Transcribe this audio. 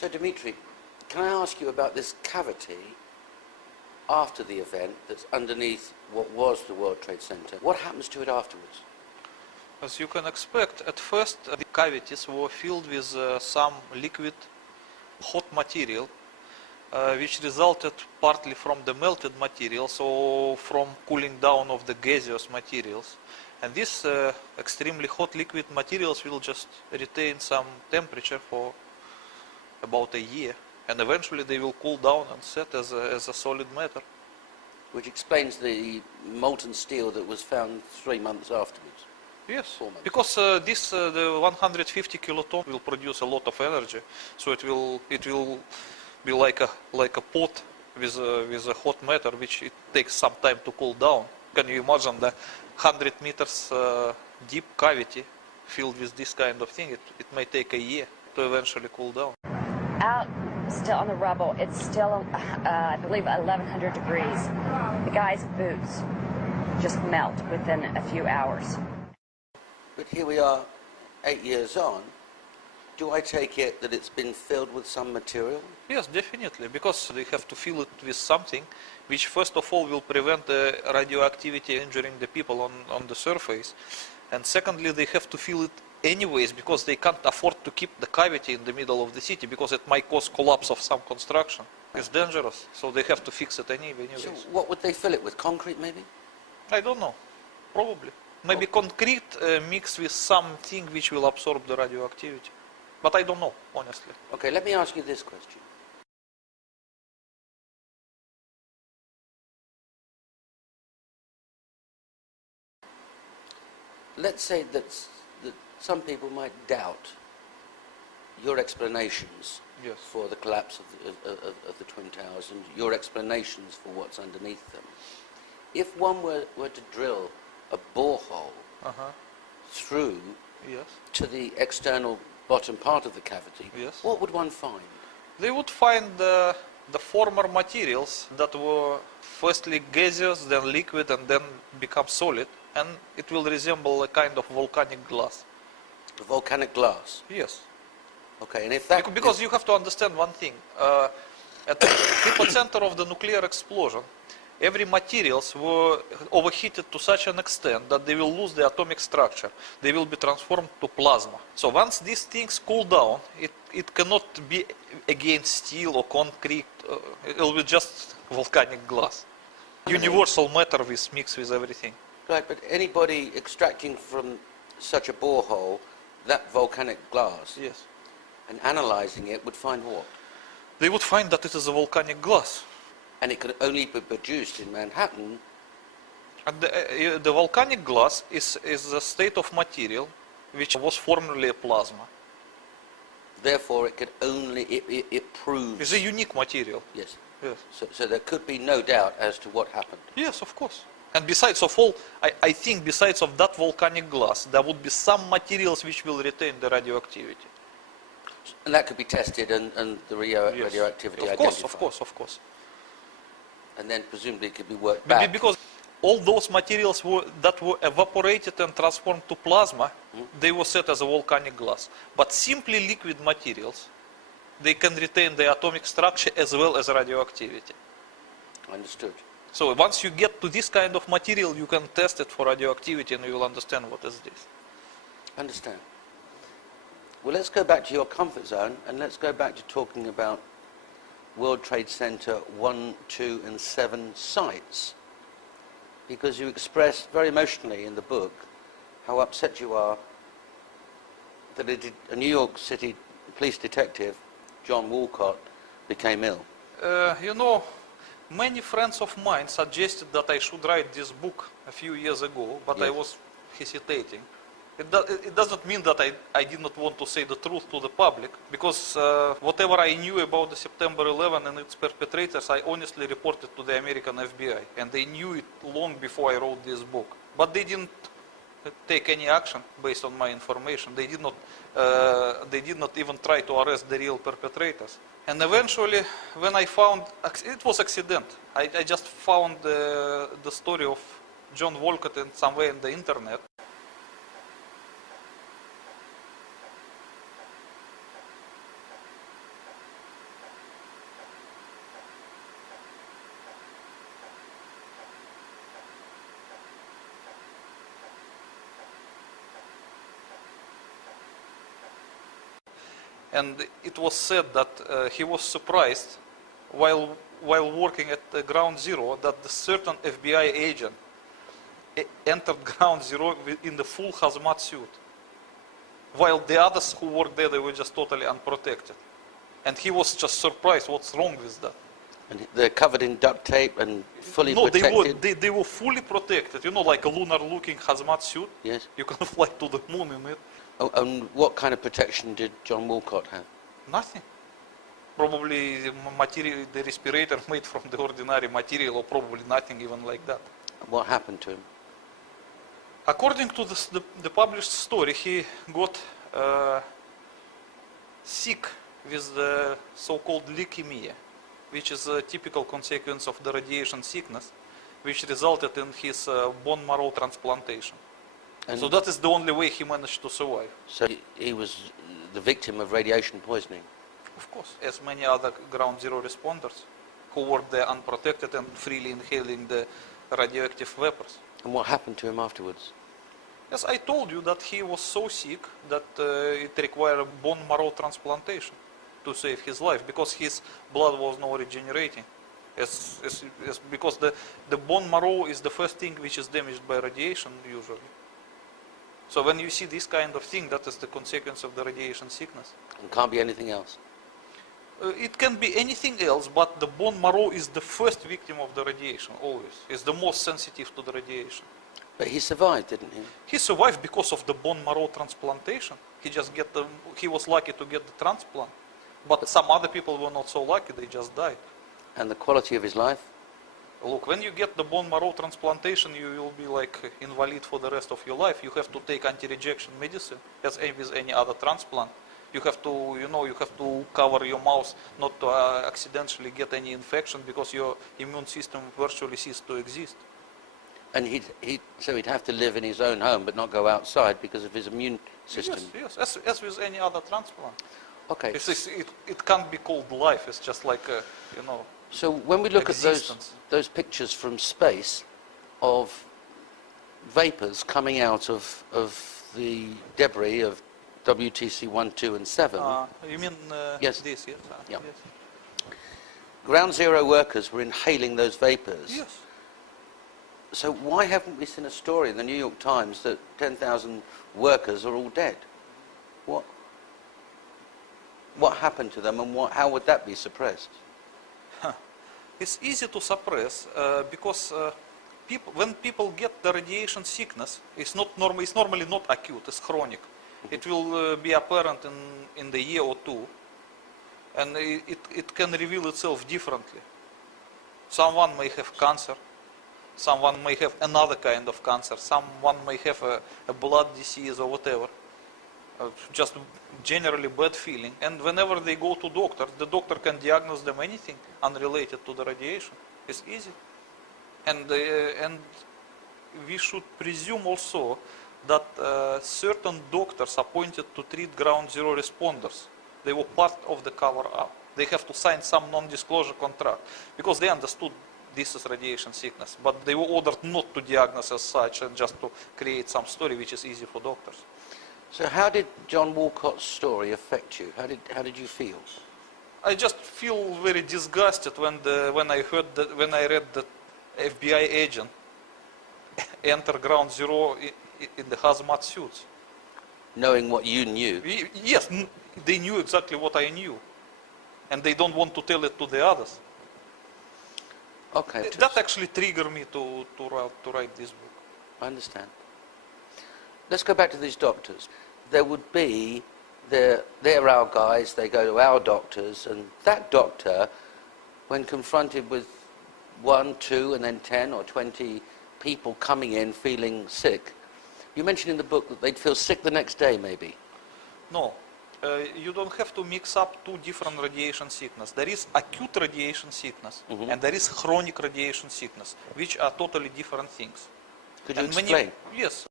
So, Dimitri, can I ask you about this cavity after the event that's underneath what was the World Trade Center? What happens to it afterwards? As you can expect, at first the cavities were filled with some liquid hot material, which resulted partly from the melted materials or from cooling down of the gaseous materials. And these extremely hot liquid materials will just retain some temperature for about a year, and eventually they will cool down and set as a solid matter. Which explains the molten steel that was found 3 months afterwards. Yes, 4 months. because the 150 kiloton will produce a lot of energy, so it will be like a pot with a hot matter, which it takes some time to cool down. Can you imagine the 100 meters deep cavity filled with this kind of thing? It may take a year to eventually cool down. Out still on the rubble, it's still, I believe, 1100 degrees. The guy's boots just melt within a few hours. But here we are, 8 years on. Do I take it that it's been filled with some material? Yes, definitely, because they have to fill it with something which first of all will prevent the radioactivity injuring the people on the surface, and secondly they have to fill it anyways because they can't afford to keep the cavity in the middle of the city because it might cause collapse of some construction. It's dangerous, so they have to fix it anyways. So what would they fill it with? Concrete maybe? I don't know, probably. Maybe concrete mixed with something which will absorb the radioactivity. But I don't know, honestly. Okay, let me ask you this question. Let's say that some people might doubt your explanations Yes. for the collapse of the Twin Towers and your explanations for what's underneath them. If one were to drill a borehole through Yes. to the external bottom part of the cavity, Yes. what would one find? They would find the former materials that were firstly gaseous, then liquid, and then become solid, and it will resemble a kind of volcanic glass. Volcanic glass. Yes. Okay, and if that... Because you have to understand one thing. At the epicenter of the nuclear explosion, every materials were overheated to such an extent that they will lose the atomic structure. They will be transformed to plasma. So once these things cool down, it cannot be again steel or concrete. It will be just volcanic glass. Universal matter mixed with everything. Right, but anybody extracting from such a borehole that volcanic glass Yes. and analysing it would find what? They would find that it is a volcanic glass. And it could only be produced in Manhattan. And the volcanic glass is a state of material which was formerly a plasma. Therefore, it could only, it proves... It's a unique material. Yes. Yes. So there could be no doubt as to what happened. Yes, of course. And besides of all, I think besides of that volcanic glass, there would be some materials which will retain the radioactivity. And that could be tested and the radioactivity identified. Of course. And then presumably it could be worked back. Because all those materials that were evaporated and transformed to plasma, they were set as a volcanic glass. But simply liquid materials, they can retain the atomic structure as well as radioactivity. Understood. So once you get to this kind of material, you can test it for radioactivity and you will understand what is this. Understand. Well, let's go back to your comfort zone and let's go back to talking about World Trade Center 1, 2 and 7 sites. Because you express very emotionally in the book how upset you are that a New York City police detective, John Walcott, became ill. You know, many friends of mine suggested that I should write this book a few years ago, but Yes. I was hesitating. It doesn't mean that I did not want to say the truth to the public, because whatever I knew about the September 11 and its perpetrators, I honestly reported to the American FBI, and they knew it long before I wrote this book. But they didn't take any action based on my information. They did not even try to arrest the real perpetrators. And eventually, when I found, it was accident. I just found the story of John Walcott somewhere in the internet. And it was said that he was surprised while working at Ground Zero that the certain FBI agent entered Ground Zero in the full hazmat suit, while the others who worked there, they were just totally unprotected. And he was just surprised, what's wrong with that? And they're covered in duct tape and fully No, protected? they were fully protected, you know, like a lunar-looking hazmat suit. Yes. You can fly to the moon in it. Oh, and what kind of protection did John Walcott have? Nothing. Probably the material, the respirator made from the ordinary material, or probably nothing even like that. What happened to him? According to the published story, he got sick with the so-called leukemia, which is a typical consequence of the radiation sickness, which resulted in his bone marrow transplantation. And So that is the only way he managed to survive. so he was the victim of radiation poisoning. Of course, as many other Ground Zero responders who worked there unprotected and freely inhaling the radioactive vapors. And what happened to him afterwards? Yes, I told you that he was so sick that it required a bone marrow transplantation to save his life, because his blood was not regenerating. Because the bone marrow is the first thing which is damaged by radiation usually. So when you see this kind of thing, that is the consequence of the radiation sickness. And can't be anything else. It can be anything else, but the bone marrow is the first victim of the radiation, always. It's the most sensitive to the radiation. But he survived, didn't he? He survived because of the bone marrow transplantation. He was lucky to get the transplant. But some other people were not so lucky, they just died. And the quality of his life? Look, when you get the bone marrow transplantation, you will be like invalid for the rest of your life. You have to take anti-rejection medicine, as with any other transplant. You have to, you have to cover your mouth not to accidentally get any infection, because your immune system virtually ceased to exist. And so he'd have to live in his own home but not go outside because of his immune system. Yes, as with any other transplant. Okay. It can't be called life. It's just like So when we look existence. at those pictures from space of vapors coming out of the debris of WTC 1, 2 and 7, You mean Yes. this? Yes. Yeah. Yes. Ground Zero workers were inhaling those vapors. Yes. So why haven't we seen a story in the New York Times that 10,000 workers are all dead? What happened to them, and how would that be suppressed? It's easy to suppress because when people get the radiation sickness, it's normally not acute, it's chronic. It will be apparent in the year or two, and it can reveal itself differently. Someone may have cancer, someone may have another kind of cancer, someone may have a blood disease or whatever. Just generally bad feeling, and whenever they go to doctor, the doctor can diagnose them anything unrelated to the radiation. It's easy, and we should presume also that certain doctors appointed to treat Ground Zero responders, they were part of the cover-up. They have to sign some non-disclosure contract because they understood this is radiation sickness, but they were ordered not to diagnose as such and just to create some story which is easy for doctors. So how did John Walcott's story affect you? How did you feel? I just feel very disgusted when I read that FBI agent enter Ground Zero in the hazmat suits. Knowing what you knew? Yes, they knew exactly what I knew, and they don't want to tell it to the others. Okay. That actually triggered me to write this book. I understand. Let's go back to these doctors. There would be, they're our guys, they go to our doctors, and that doctor, when confronted with 1, 2, and then 10 or 20 people coming in feeling sick, you mentioned in the book that they'd feel sick the next day, maybe. No, you don't have to mix up two different radiation sickness. There is acute radiation sickness, and there is chronic radiation sickness, which are totally different things. Could you And explain? yes,